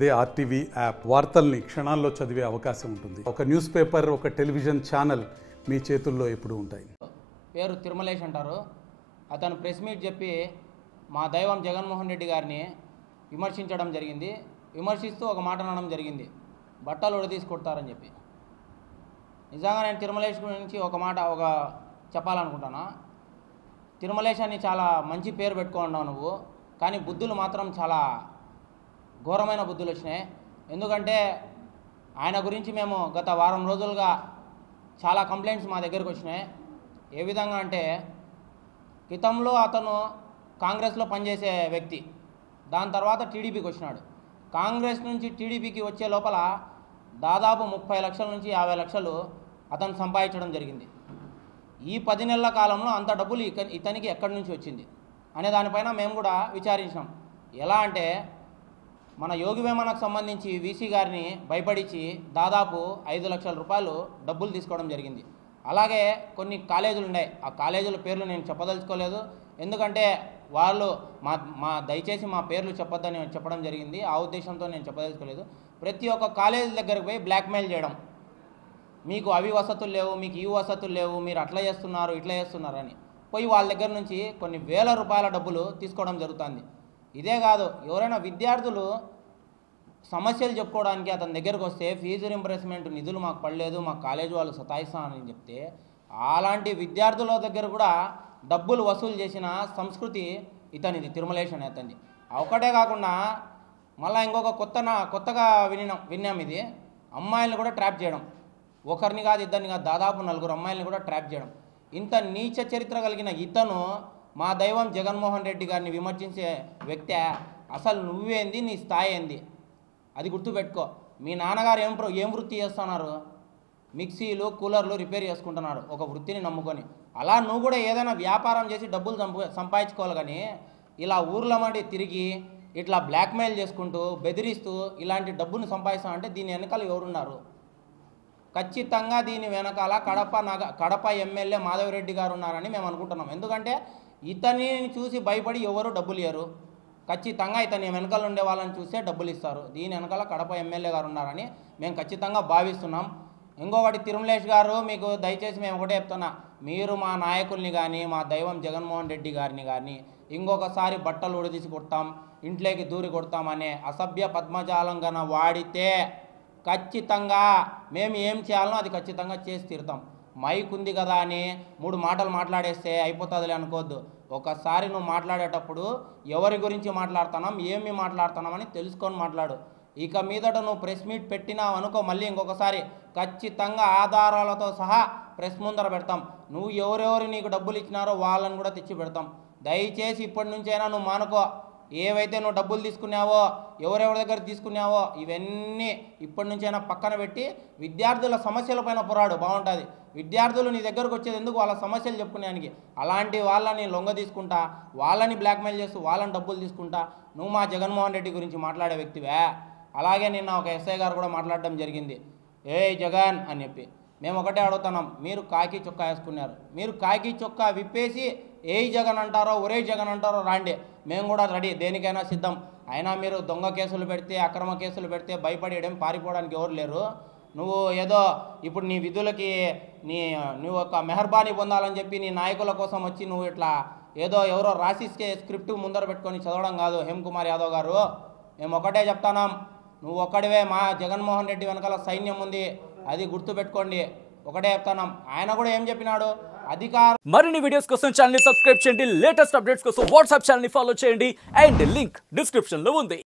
అదే RTV app వార్తల్ని క్షణాల్లో చదివే అవకాశం ఉంటుంది. ఒక న్యూస్ పేపర్, ఒక టెలివిజన్ ఛానల్ మీ చేతుల్లో ఎప్పుడూ ఉంటాయి. పేరు తిరుమలేష్ అంటారు. అతను ప్రెస్ మీట్ చెప్పి మా దైవం జగన్మోహన్ రెడ్డి గారిని విమర్శించడం జరిగింది. విమర్శిస్తూ ఒక మాట అనడం జరిగింది, బట్టలు ఉడదీసి కొడతారని చెప్పి. నిజంగా నేను తిరుమలేష్ గురించి ఒక చెప్పాలనుకుంటున్నా. తిరుమలేష్ అని చాలా మంచి పేరు పెట్టుకున్నావు నువ్వు, కానీ బుద్ధులు మాత్రం చాలా ఘోరమైన బుద్ధులు వచ్చినాయి. ఎందుకంటే ఆయన గురించి మేము గత వారం రోజులుగా చాలా కంప్లైంట్స్ మా దగ్గరకు వచ్చినాయి. ఏ విధంగా అంటే, గతంలో అతను కాంగ్రెస్లో పనిచేసే వ్యక్తి, దాని తర్వాత టీడీపీకి వచ్చినాడు. కాంగ్రెస్ నుంచి టీడీపీకి వచ్చే లోపల దాదాపు 30 లక్షల నుంచి 50 లక్షలు అతను సంపాదించడం జరిగింది. ఈ 10 నెలల కాలంలో అంత డబ్బులు ఇతనికి ఎక్కడి నుంచి వచ్చింది అనే దానిపైన మేము కూడా విచారించాం. ఎలా అంటే, మన యోగి వేమనకు సంబంధించి వీసీ గారిని భయపడించి దాదాపు 5 లక్షల రూపాయలు డబ్బులు తీసుకోవడం జరిగింది. అలాగే కొన్ని కాలేజీలు ఉన్నాయి, ఆ కాలేజీల పేర్లు నేను చెప్పదలుచుకోలేదు. ఎందుకంటే వాళ్ళు దయచేసి మా పేర్లు చెప్పొద్దని చెప్పడం జరిగింది. ఆ ఉద్దేశంతో నేను చెప్పదలుచుకోలేదు. ప్రతి ఒక్క కాలేజీ దగ్గరకు పోయి బ్లాక్మెయిల్ చేయడం, మీకు అవి వసతులు లేవు, మీకు ఈ వసతులు లేవు, మీరు అట్లా చేస్తున్నారు ఇట్లా చేస్తున్నారు అని పోయి వాళ్ళ దగ్గర నుంచి కొన్ని వేల రూపాయల డబ్బులు తీసుకోవడం జరుగుతుంది. ఇదే కాదు, ఎవరైనా విద్యార్థులు సమస్యలు చెప్పుకోవడానికి అతని దగ్గరకు వస్తే ఫీజు రింబర్స్మెంట్ నిధులు మాకు పడలేదు, మా కాలేజీ వాళ్ళు సతాయిస్తానని చెప్తే అలాంటి విద్యార్థుల దగ్గర కూడా డబ్బులు వసూలు చేసిన సంస్కృతి ఇతనిది, తిరుమలేష్ అనే అతనిది. ఒకటే కాకుండా మళ్ళీ ఇంకొక కొత్తగా విన్నాం ఇది, అమ్మాయిలను కూడా ట్రాప్ చేయడం. ఒకరిని కాదు ఇద్దరిని కాదు, దాదాపు 4 అమ్మాయిలను కూడా ట్రాప్ చేయడం. ఇంత నీచ చరిత్ర కలిగిన ఇతను మా దైవం జగన్మోహన్ రెడ్డి గారిని విమర్శించే వ్యక్తి. అసలు నువ్వేంది, నీ స్థాయి ఏంది అది గుర్తుపెట్టుకో. మీ నాన్నగారు ఏం వృత్తి చేస్తున్నారు? మిక్సీలు కూలర్లు రిపేర్ చేసుకుంటున్నారు ఒక వృత్తిని నమ్ముకొని. అలా నువ్వు కూడా ఏదైనా వ్యాపారం చేసి డబ్బులు సంపాదించుకోవాలి. కానీ ఇలా ఊర్ల మండి తిరిగి ఇట్లా బ్లాక్మెయిల్ చేసుకుంటూ బెదిరిస్తూ ఇలాంటి డబ్బును సంపాదిస్తామంటే దీని వెనకాల ఎవరున్నారు? ఖచ్చితంగా దీని వెనకాల కడప ఎమ్మెల్యే మాధవరెడ్డి గారు ఉన్నారని మేము అనుకుంటున్నాం. ఎందుకంటే ఇతన్ని చూసి భయపడి ఎవరు డబ్బులు ఇయ్యరు. ఖచ్చితంగా ఇతని వెనకాల ఉండే వాళ్ళని చూసే డబ్బులు ఇస్తారు. దీని వెనకాల కడప ఎమ్మెల్యే గారు ఉన్నారని మేము ఖచ్చితంగా భావిస్తున్నాం. ఇంకొకటి, తిరుమలేష్ గారు, మీకు దయచేసి మేము ఒకటే చెప్తున్నా, మీరు మా నాయకుల్ని కానీ మా దైవం జగన్మోహన్ రెడ్డి గారిని కానీ ఇంకొకసారి బట్టలు ఉడదీసి కొడతాం, ఇంట్లోకి దూరి కొడతామనే అసభ్య పద్మజాలం గన వాడితే ఖచ్చితంగా మేము ఏం చేయాలనో అది ఖచ్చితంగా చేసి తీరుతాం. మైక్ ఉంది కదా అని 3 మాటలు మాట్లాడేస్తే అయిపోతుందిలే అనుకోవద్దు. ఒకసారి నువ్వు మాట్లాడేటప్పుడు ఎవరి గురించి మాట్లాడుతున్నాం, ఏమి మాట్లాడుతున్నామని తెలుసుకొని మాట్లాడు. ఇక మీదట నువ్వు ప్రెస్ మీట్ పెట్టినావు అనుకో, మళ్ళీ ఇంకొకసారి ఖచ్చితంగా ఆధారాలతో సహా ప్రెస్ ముందర పెడతాం. నువ్వు ఎవరెవరు నీకు డబ్బులు ఇచ్చినారో వాళ్ళని కూడా తెచ్చి పెడతాం. దయచేసి ఇప్పటి నుంచైనా నువ్వు మానుకో. ఏవైతే నువ్వు డబ్బులు తీసుకున్నావో, ఎవరెవరి దగ్గర తీసుకున్నావో ఇవన్నీ ఇప్పటి నుంచైనా పక్కన పెట్టి విద్యార్థుల సమస్యలపైన పోరాడు, బాగుంటుంది. విద్యార్థులు నీ దగ్గరకు వచ్చేది ఎందుకు? వాళ్ళ సమస్యలు చెప్పుకునేదానికి. అలాంటి వాళ్ళని లొంగ తీసుకుంటా, వాళ్ళని బ్లాక్మెయిల్ చేస్తూ వాళ్ళని డబ్బులు తీసుకుంటా నువ్వు మా జగన్మోహన్ రెడ్డి గురించి మాట్లాడే వ్యక్తివే. అలాగే నిన్న ఒక ఎస్ఐ గారు కూడా మాట్లాడడం జరిగింది, ఏయ్ జగన్ అని చెప్పి. మేము ఒకటే అడుగుతున్నాం, మీరు కాకి చొక్కా వేసుకున్నారు, మీరు కాకి చొక్కా విప్పేసి ఏయ్ జగన్ అంటారో ఒరే జగన్ అంటారో రాండి, మేము కూడా రెడీ, దేనికైనా సిద్ధం. అయినా మీరు దొంగ కేసులు పెడితే, అక్రమ కేసులు పెడితే భయపడేయడం, పారిపోవడానికి ఎవరు లేరు. నువ్వు ఏదో ఇప్పుడు నీ విధులకి నువ్వు ఒక మెహర్బానీ పొందాలని చెప్పి నీ నాయకుల కోసం వచ్చి నువ్వు ఇట్లా ఏదో ఎవరో రాసిస్తే స్క్రిప్ట్ ముందర పెట్టుకొని చదవడం కాదు హేమ్ కుమార్ యాదవ్ గారు. మేము ఒకటే చెప్తాన్నాం, నువ్వు ఒక్కడివే, మా జగన్మోహన్ రెడ్డి వెనకాల సైన్యం ఉంది, అది గుర్తుపెట్టుకోండి. ఒకటే చెప్తాన్నాం. ఆయన కూడా ఏం చెప్పినాడు, అధికారం. మరిన్ని వీడియోస్ కోసం ఛానల్ ని సబ్స్క్రైబ్ చేయండి, లేటెస్ట్ అప్డేట్స్ కోసం వాట్సాప్ ఛానల్ ని ఫాలో చేయండి, అండ్ లింక్ డిస్క్రిప్షన్ లో ఉంది.